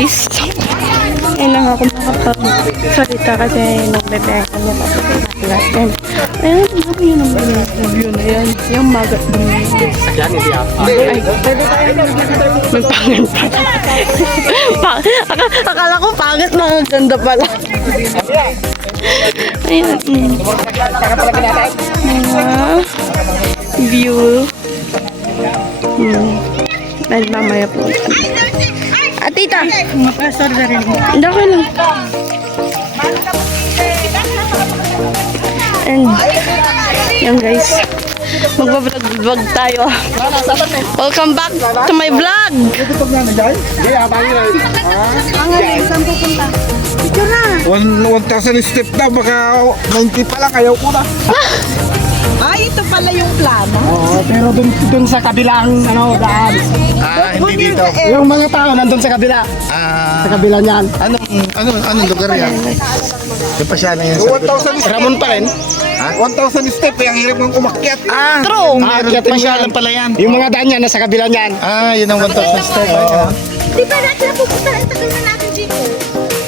guys. Ayun lang ako makapagsalita kasi nung bebeka niya kasi last time. Ayun, sabi yun ang view na yan. Yung magat na yun. Ay, nagpangit pa. Akala ko pangit na ganda pala. Ayun. View. Ay, mamaya po. Tita. Mapasar na rin. Hindi ako lang. And, yan guys. Magbablog tayo. Welcome back to my vlog. Saan pupunta? Picture na. 1,000 step na, baka 90 pa lang, ayaw ko na. Ay, ito pala yung plano. Oo, pero dun sa kabilang daan. Hindi dito. Yung mga tao nandun sa kabila. Sa kabila niyan. Anong lugar yan? Yung pasyalan yan sa 1,000 Ramon pa rin. 1,000 step, ang hirap ng umakyat. True. Meron pasyalan pala yan. Yung mga daan niyan, nasa kabila niyan. Yun ang 1,000 step. Di ba natin napupunta? Ang tagal na natin dito.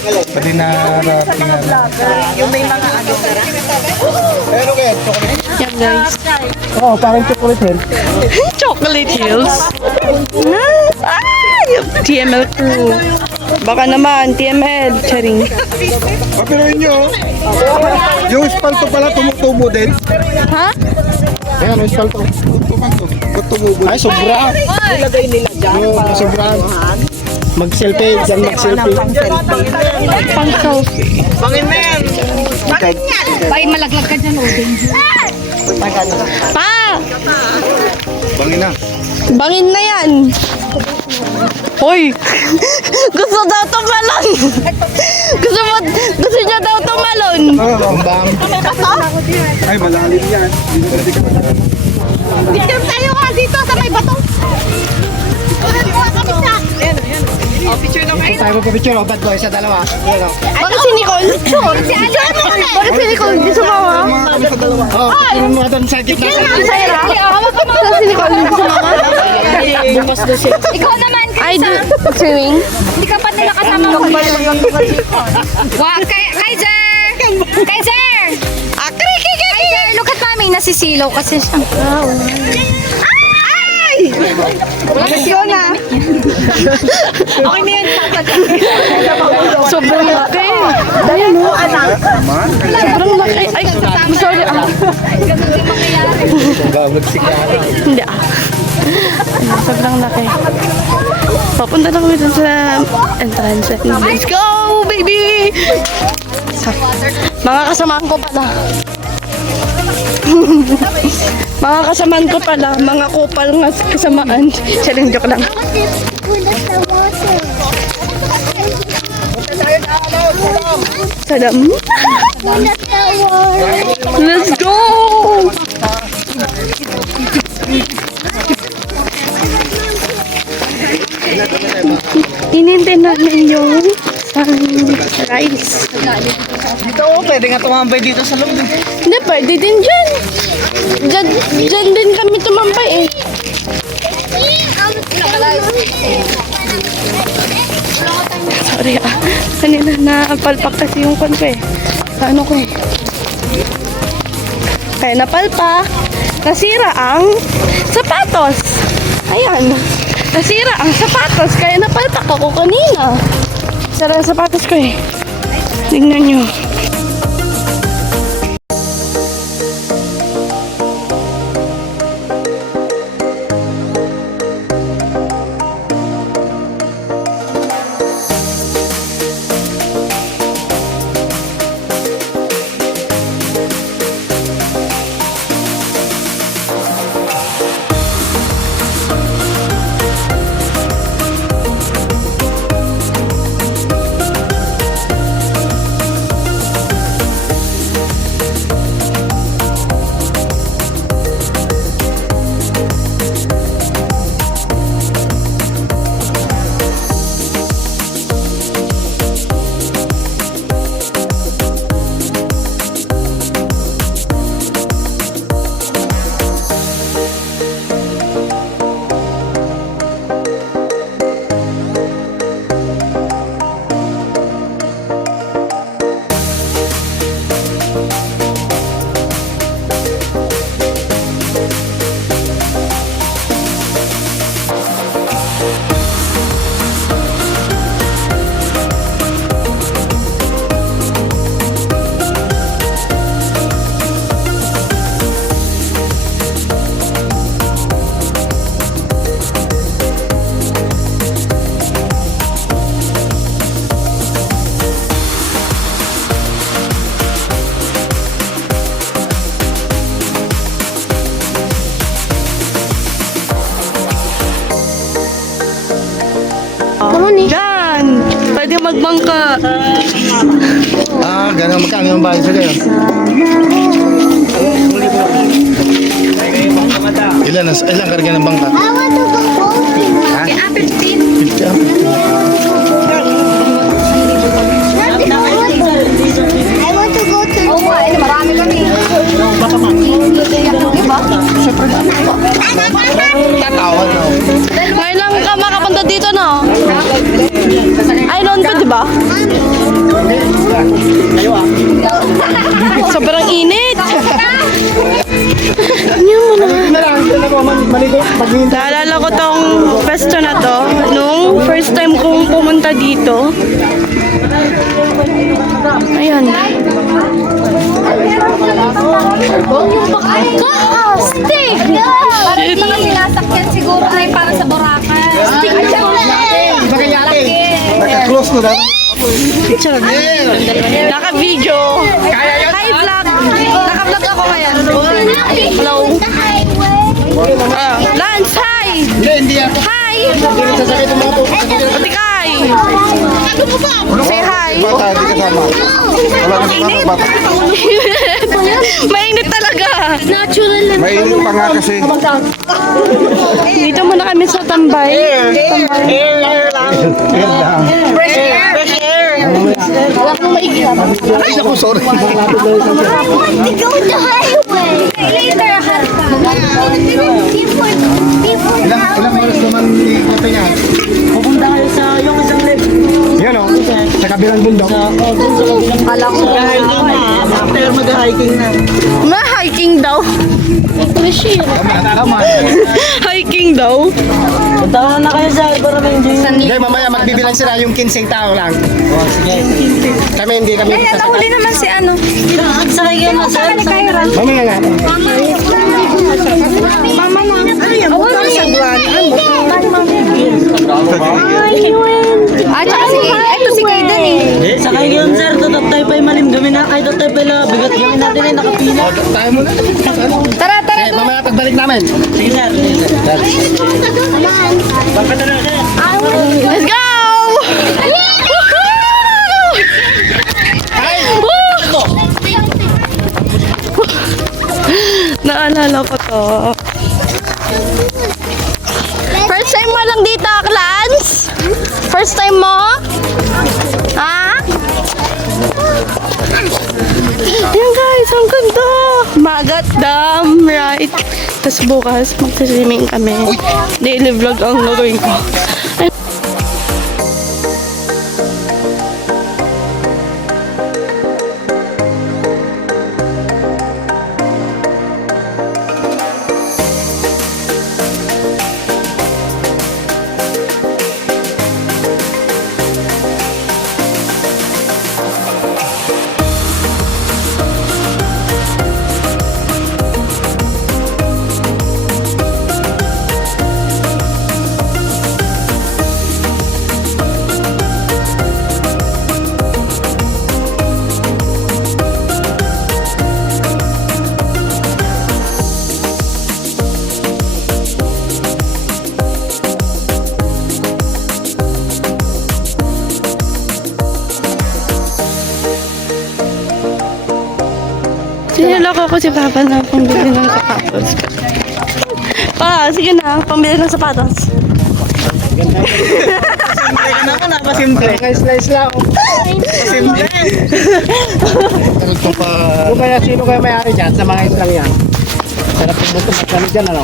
Pwede na rating Yung may mga ano. Pero kaya, Yan guys. Oo, parang chocolate hen. Chocolate Hills. TML crew. Baka naman, TML. Charing. Papiruin nyo, yung espalto pala tumutubo din. Ha? Ayan, yung espalto. Tumubo. Ay, sobra. Ilagay nila dyan. Oo, sobra. Mag-selfie, dyan mag-selfie. Pang selfie. Bangin na yan. Bangin yan. Ay, malaglag ka dyan, Odin. Pa! Bangin na. Bangin na yan. Hoy! Gusto daw tumalon. Gusto niya daw tumalon. Bang. Ay, malalim yan. Picture tayo nga dito sa may bato. Picture na kayo. Tayo magpapicture, bad boy sa dalawa. Ayan, Bakit si Nicole? Bakit si Nicole? Di sumama? Oo, picture mo doon sa gitna. Sayra? Bakit si Nicole? Di sumama? Bukas na siya. Ikaw naman, Ay, swimming? hindi ka pa nila kasama mo. Kaiser! Kaiser! Kaiser, look at mommy, nasisilaw kasi siya. Picture na. Okay na yan. Sobrang laki. Ayan o. Sobrang laki. Ay, sorry. Babag si Kara. Hindi sobrang laki. Papunta na kami dun sa entrance. Let's go, baby! Mga kasamaan ko pala. Mga kasamaan ko pala. Mga kupal nga kasamaan. Charing joke lang. Sadam. Let's go! Inintay namin yung sunrise. Dito, pwede nga tumambay dito sa loob. Hindi, pwede din dyan. Dyan din kami tumambay eh. Sorry kanina napalpak kasi yung kon ko eh. Paano ko eh. Kaya napalpak. Nasira ang sapatos. Ayan. Nasira ang sapatos. Kaya napalpak ako kanina. Sira ang sapatos ko eh. Tingnan nyo. Ayan. Pwede magbangka. Ah, ganun. Magkano yung bahay sa gayon? Ilan karga ng bangka? I want to go bowling. Ha? 15. 50 ah. I want to go to... Oo, marami kami. Diba? Tatawan na. Ngayon lang ka makapunta dito, no? Island pa, di ba? Sobrang init. Naalala ko tong pwesto na to nung first time kong pumunta dito. Ayan. Stick! Parang hindi na sinasakyan siguro ay para sa Boracay. Stick na Naka-close na lang. Naka-video. Hi, vlog. Naka-vlog ako ngayon. Hello. Lance, hi. Hindi yan. Hi. Hindi sasakay itong mga to. Ate Kai. Say hi. Bata, di kasama. Wala na sa bata. Mainit talaga. Mainit pa nga kasi. Dito muna kami sa tambay. Ay, naku, sorry. I want to go to highway. Later, Ilang oras naman ikote niya? Pupunta kayo sa yung isang left. Yan o, sa kabilang bundok. Kala ko. Mag-hiking na. After mag-hiking na. Ma-hiking daw. Hiking daw. Punta na kayo sa para enjoy. Hindi, mamaya magbibilang sila yung 15 tao lang. Oh, sige. Kami hindi kami. Nahuli naman si ano. Sakay kayo na sa Mamaya nga. At saka si ito si Kayden eh. Sakay kayo sir. Tatap tayo pa yung malim. Gawin na kayo tayo pa yung bigat. Gawin natin yung nakapila. Tayo muna. Tara, tara. Eh, mamaya pagbalik namin. Sige sir. Let's go! Naalala ko to. First time mo lang dito, Clans? First time mo? Ha? Yan guys, ang ganda. Magat Dam, right? Tapos bukas, magsa-swimming kami. Daily vlog ang gagawin ko. Siniloko ko si Papa na pambili ng sapatos. Pa, sige na, pambili ng sapatos. Nice lang. Simple. Pero ito pa. Kung kaya sino kaya may-ari dyan sa mga islang yan? Sarap yung buto magkano dyan, ano?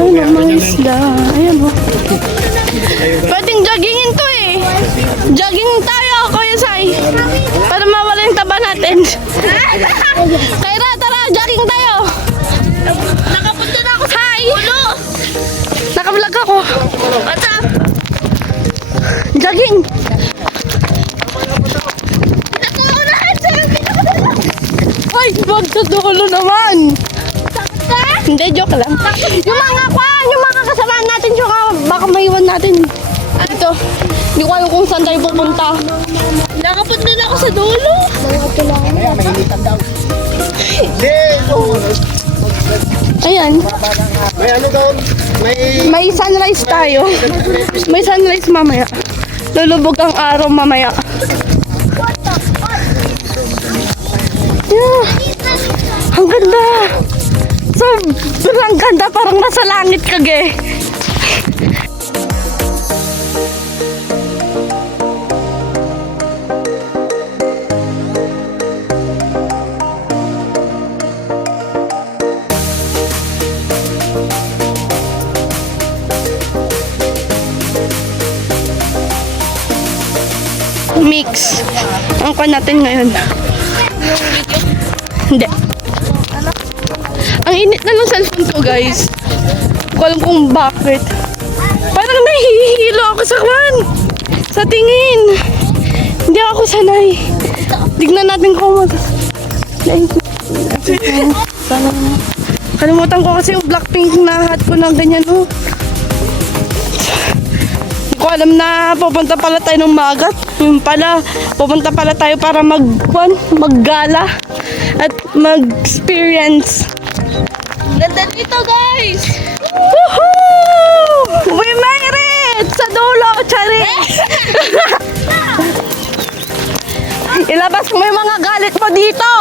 Ay, mga isda. Ayan o. Pwedeng joggingin to eh. Jogging tayo, Kuya Sai. Para mawala yung taba natin. Kaya tara, jogging tayo. Nakapunta na ako sa ulo. Nakablog ako. What's up? Jogging. Ay, wag sa dulo naman. Hindi, joke lang. Yung mga kasamahan natin, yung baka maiwan natin. Ito, hindi ko alam kung saan tayo pupunta. Nakapunta na ako sa dulo. Ayan, May ano daw? May may sunrise tayo. May sunrise mamaya. Lulubog ang araw mamaya. Yeah. Ang ganda. Sobrang ganda. Parang nasa langit ka, ge. Mix. Ang kan natin ngayon. Hindi. Ang init na ng cellphone ko, guys. Hindi ko alam kung bakit. Parang nahihilo ako sa kwan. Sa tingin. Hindi ako sanay. Tignan natin kung kalimutan ko kasi yung Blackpink na hat ko na ganyan, oh. Hindi ko alam na pupunta pala tayo ng Magat. Yung pala, pupunta pala tayo para maggala at mag-experience. Ganda dito, guys! Woohoo! We made it! Sa dulo, Chari! Ilabas mo yung mga galit mo dito!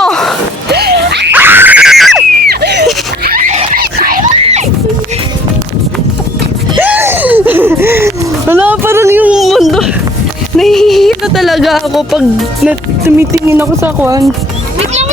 Wala, parang yung mundo. Nahihihita talaga ako pag tumitingin ako sa kwan. Wait lang.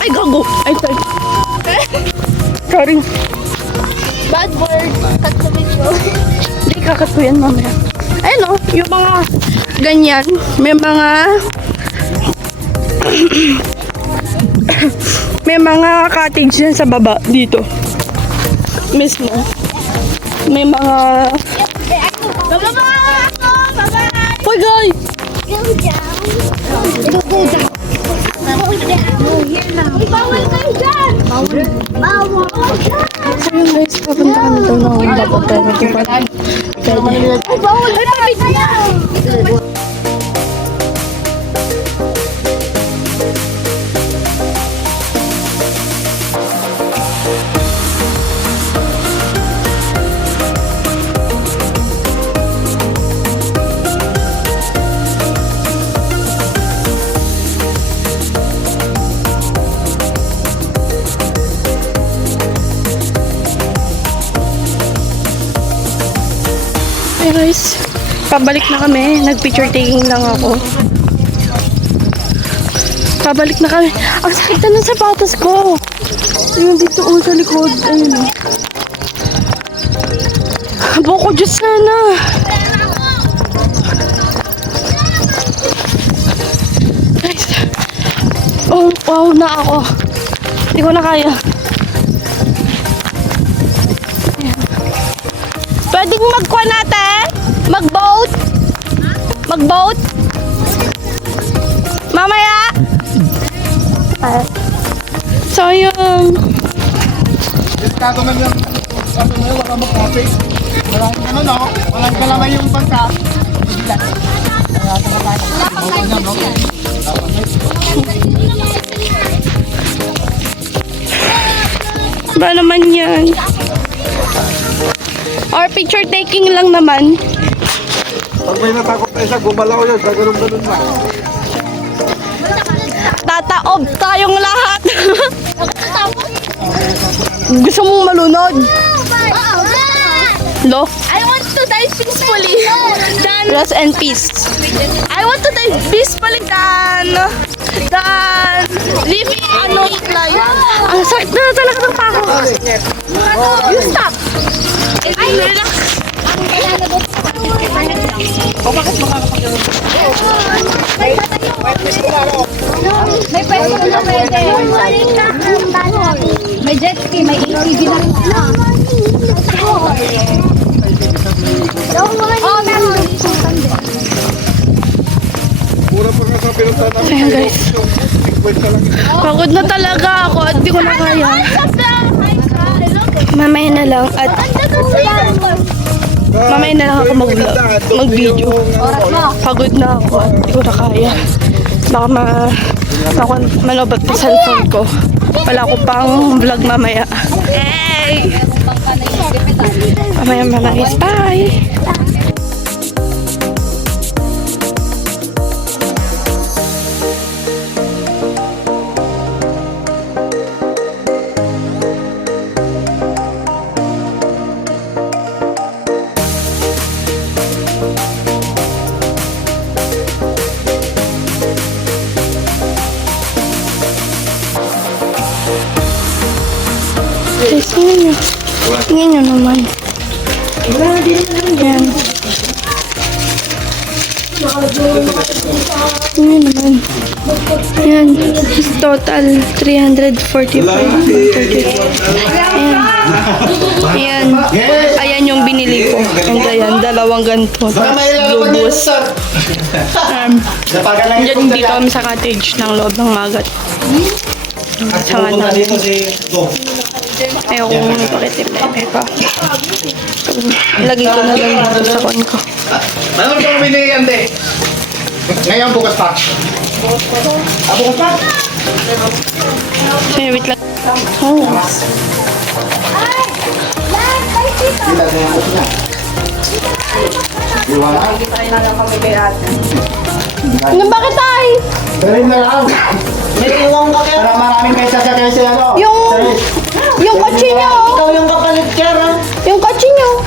Ay, gago! Ay, sorry. Sorry. Bad word. Cut the video. Hindi, kakat ko yan mamaya. Ayun, oh, yung mga ganyan. May mga may mga cottage yan sa baba dito. Mismo. May mga Hoy, guys! Go down. Go down. Bawal kayo dyan! Bawal! So yun, guys, papunta kami daw ng dapat tayo magkipat. Bawal kayo! Hey guys, pabalik na kami. Nag-picture taking lang ako. Pabalik na kami. Ang sakit na ng sapatos ko. Ayun dito sa likod. Ayun. Boko Diyos sana. Guys. Oh, wow na ako. Hindi ko na kaya. Pwedeng magkuha natin? Mag-boat? Mag-boat? Mamaya? Sayang. Delikado na yung ano mo, wala mag-coffee. Walang ano, no? Walang kalamay yung bangka. Ba naman yan? Or picture taking lang naman. Pag may natakot na isa, gumalaw yan sa ganun-ganun na. of tayong lahat. Gusto mong malunod? Lo? I want to die peacefully. Rest and peace. I want to die peacefully than living annoyed life. Ang sakit na talaga ng pako. You stop. Ay, relax. May pwesto na pwede. May jet ski, may ATV na rin. Oh, meron. Mura pa nga sa pinuntahan namin. Ayan guys. Pagod na talaga ako at di ko na kaya. Mamaya na lang at mamaya na lang ako mag-video. Pagod na ako at di ko na kaya. Baka malobat pa cellphone ko. Wala ko pang vlog mamaya. Hey! Mamaya guys. Bye! Guys, tingnan nyo. Tingnan nyo naman. Yan. Tingnan naman. Yan. Total 345. Ayan. Ayan. Ayan yung binili ko. And ayan, dalawang ganito. Lubos. Diyan dito kami sa cottage ng loob ng magat. Sama namin. Ayoko kung ipakitim na pa. Lagay ko na lang dito sa kon ko. Ano kang binili yan, te? Ngayon, bukas pa. Bukas pa? Sige, wait lang. Oh. Ano bakit ay? Pero yun na lang. Para maraming kayo sasakay sa ano. Yung kotse nyo. Ikaw yung kapalit, Kara. Yung kotse nyo.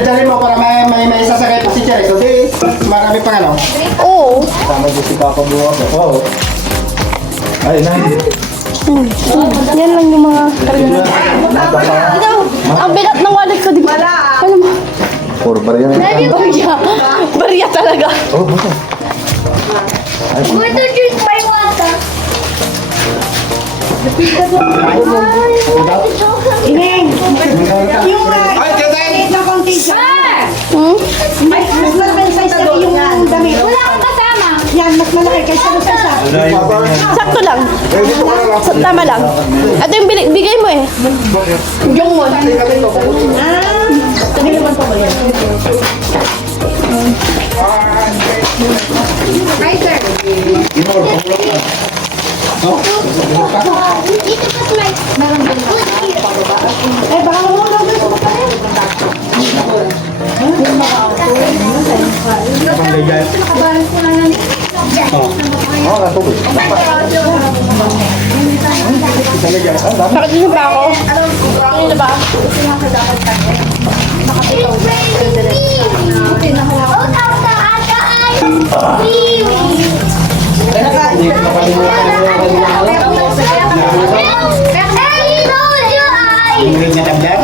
Dali mo para may sasakay pa si Cherry. So, di, marami pang ano. Oo. Tama ko si Papa buwas. Oo. Ay, nai. Yan lang yung mga karga. Ikaw, ang bigat ng wallet ko, di ba? Ano mo? Puro barya na. Barya. Barya talaga. Oh, buto. Going to drink my water. Ay, Kaden! Hmm? Mas malaki size na yung damit. Wala akong kasama. Yan, mas malaki kaysa sa isa. Sakto lang. Tama lang. Ito yung bigay mo eh. Yung mo. Hi, sir. Dito pa sa meron din. Eh, baka mamulog. Oo, natubig. Bakit yun ba ako? Ano na ba? Hindi niya kamdam?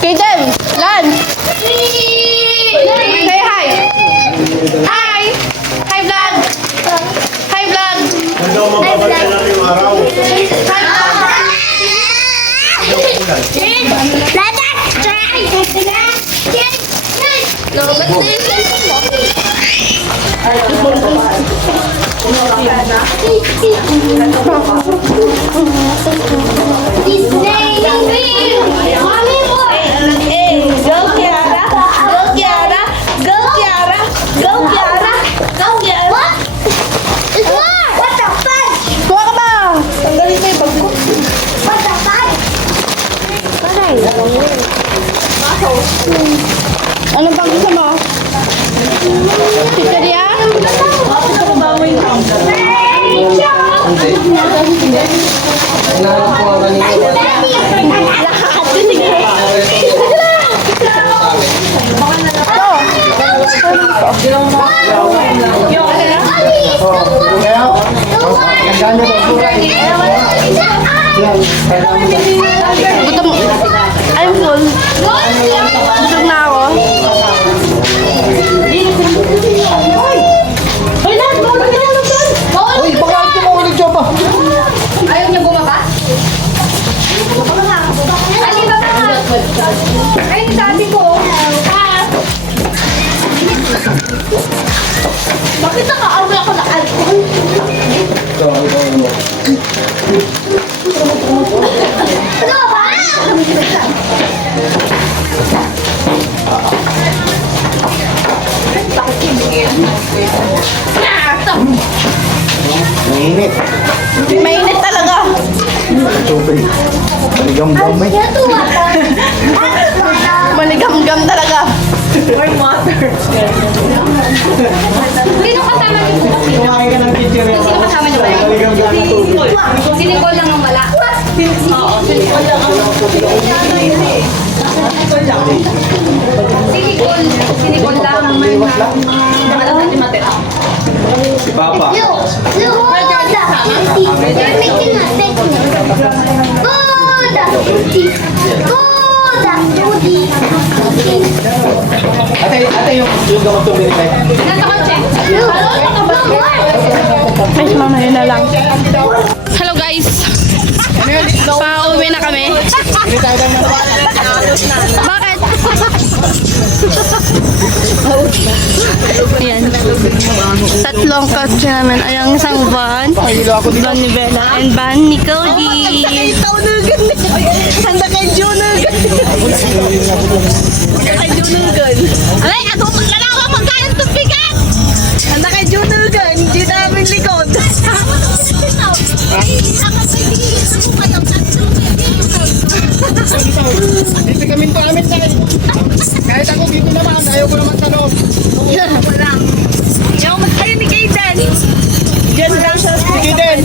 Kaden! Lan! Say hi! Hi! Hi vlog! Hi vlog! Hi Kuha ka ba? What the fuck? Gutom. I'm full. Gutom na ako. Uy, baka ito mo ulit siya pa. Ayaw niya bumaba? Ali ba ka? Ay, sabi ko. Bakit naka-army ako ng alcohol? Ano ba? Mainit. Mainit talaga. Tubig. Maligam-gam eh. Maligam-gam talaga. Sino kasama niyo? Kumain ka ng kitchen eh. Sino kasama niyo ba? Maligam-gam na tubig. Sinikol lang ang wala. Sinikol lang. Si Papa. They're making a picnic. Ate yung gamot tubig eh. Nasa kotse. Guys, mamaya na lang. Hello guys. Pa-uwi na kami. Bakit? Ayan. Tatlong kotse namin. Ay, ang isang van. Pakihilo ako dito. Van ni Bella and van ni Cody. Alay, ako maglalawa magkayang tubigan. Handa kay Junugan, hindi namin likod. Dito kami pamit na eh. Kahit ako dito naman, ayaw ko naman tanong. Yung kayo ni Kayden. Diyan lang siya. Sige din.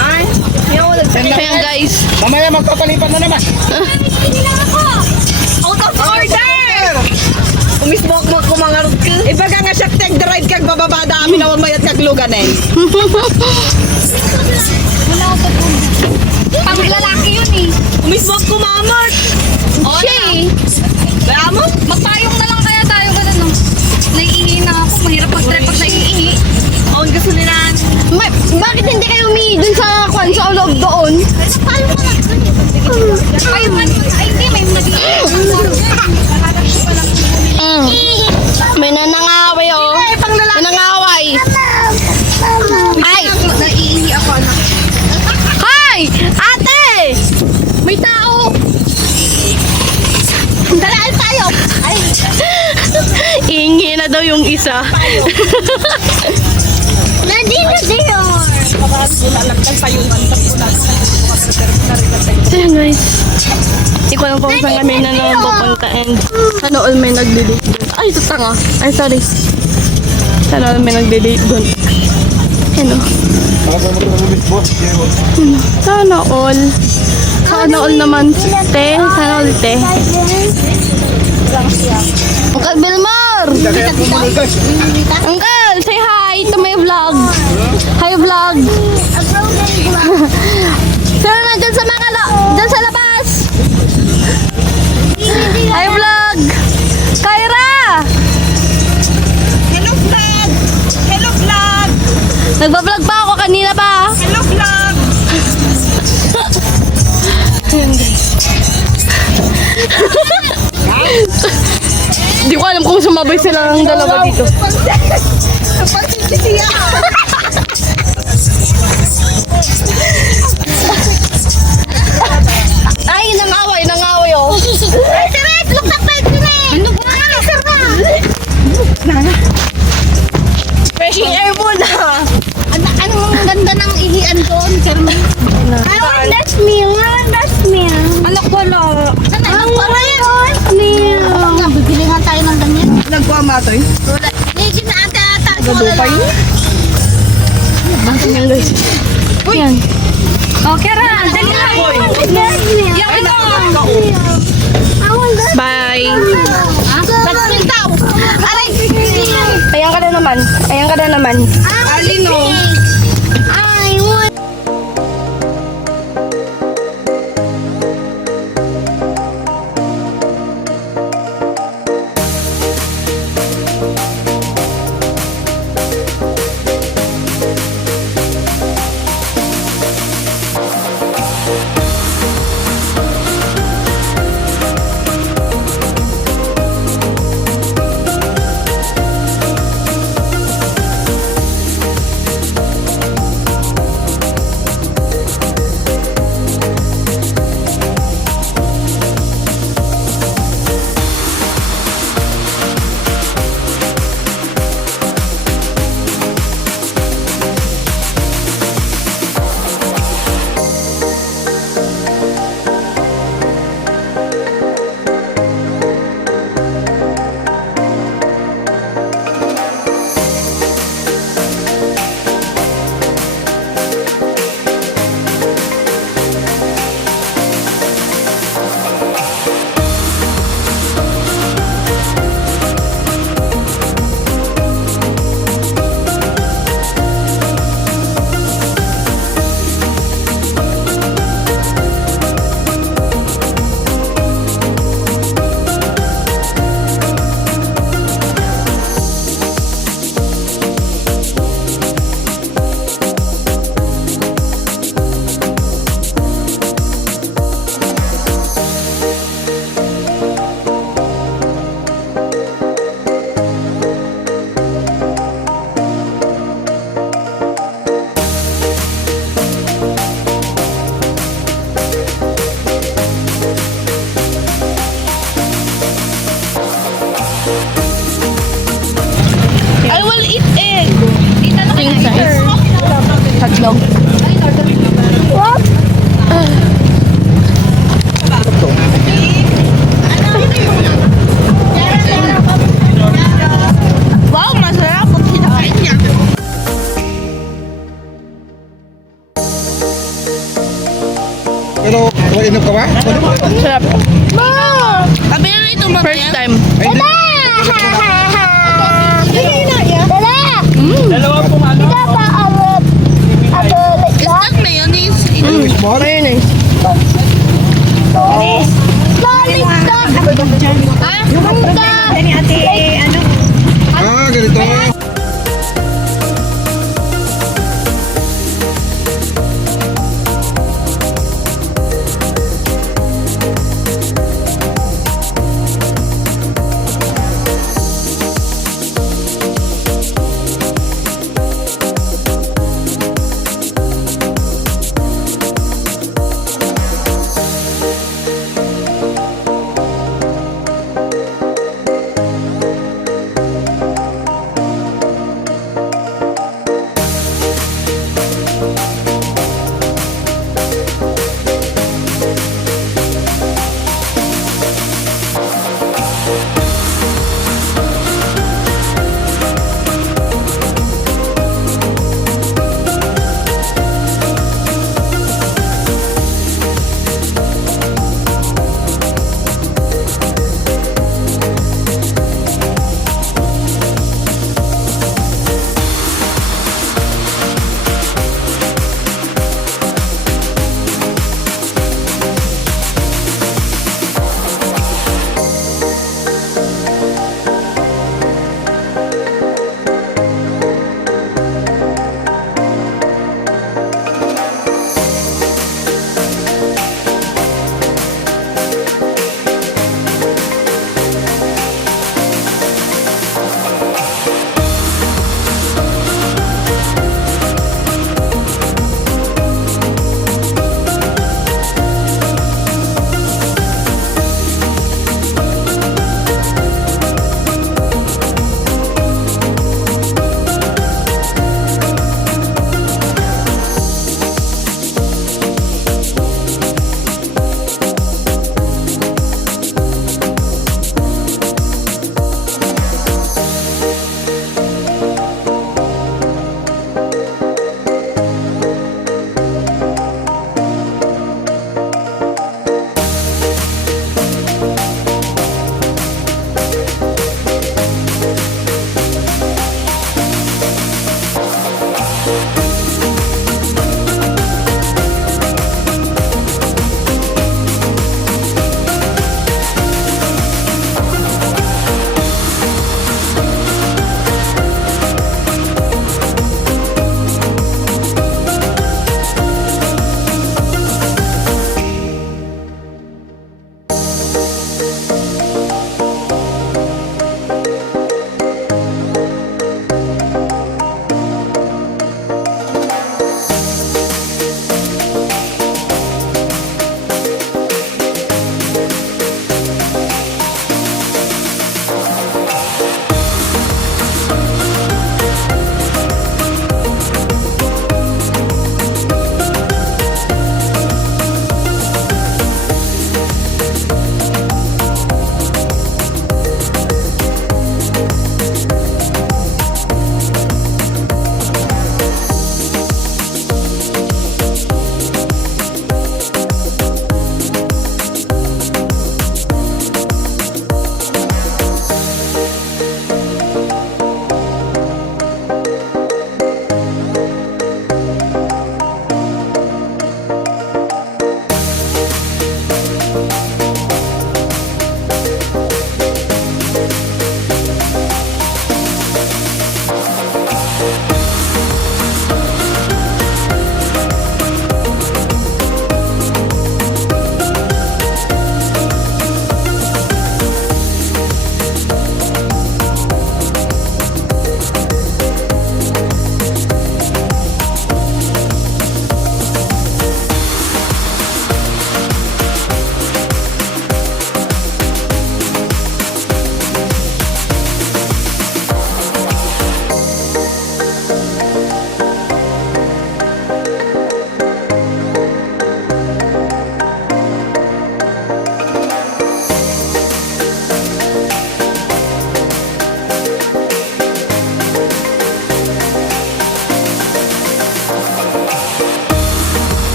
Ay, yung Ayan guys. Mamaya magpapalipan na naman. out of order! Umisbok mo ko mga rutke. Ibaga nga siya take the ride kag bababa dami na mayat kag lugan eh. Pang lalaki yun eh. Umisbok ko mamot. Siya eh. Kaya mo? Magpayong na lang kaya tayo ganun no. Naiihi na ako. Mahirap mag-trip pag naiihi. On gasolinahan. Bakit hindi kayo umihi dun sa kwan sa loob doon? Payong man. Ay hindi, may nag-iihi. May nanangaway oh. May nangaway. Ay! Naiihi ako anak. Hi! Ate! May tao! Dalaan tayo! Ay! Ingi na daw yung isa. Nandito dito. So yun guys. Hindi ko alam kung saan kami na naman pupunta and sana all may nagde-date doon. Ay, ito tanga. Ay, sorry. Sana all may nagde-date doon. Ano? Sana all. Sana all naman. Te. Sana all te. Uncle Belmar! Uncle, say hi to my vlog. Hi vlog. Sino na dyan sa mga dyan sa labas? Hi vlog. Kyra! Hello vlog. Hello vlog. Nagbablog pa ako kanina pa. Hello vlog. Hindi ko alam kung sumabay sila ng dalawa dito. Pagsisisiya. Ay, nangaway oh. Ay, Teres, luktak tayo Teres. Ano ba? Freshing air muna. Anong ganda ng ihian doon, Carmen? I want that smell. I want that smell. Anak wala. Anong wala yun? Smell. Nga, bibili nga tayo ng ganyan. Nagpamatoy. Wala. Medyo na ata. Gadupay. Ayan guys. Ayan. Okay, Ran. Dali na. Bye. Let's daw. Aray. Ayan ka na naman. Ayan ka na naman. Alino. I want. I will eat egg. King size. Tatlong. What? Wow, masarap. Pag kinakain niya. Pero, inom ka ba? Sarap. Sabi na ito ba? First time. Dalawa pong ano. Is that mayonnaise? Mayonnaise. Ah, ganito.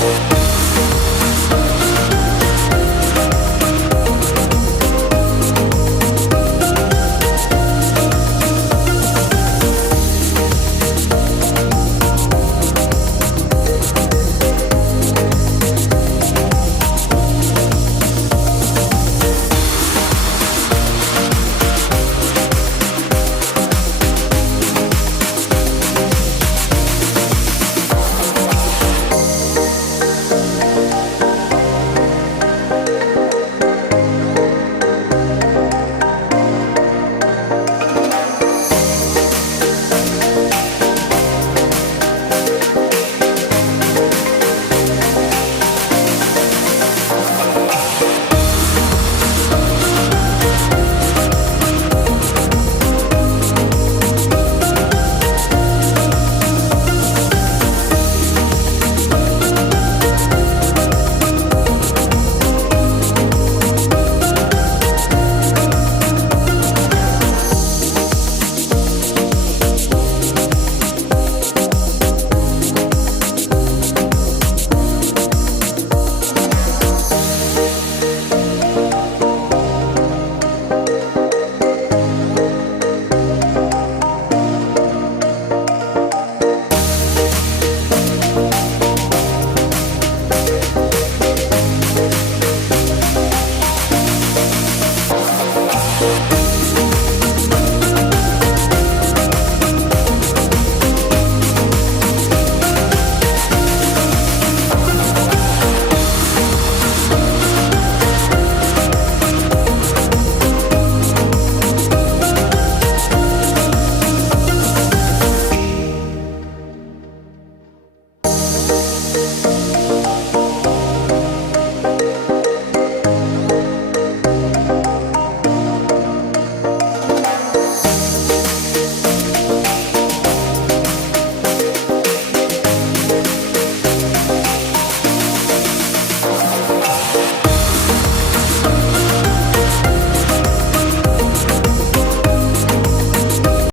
Bye!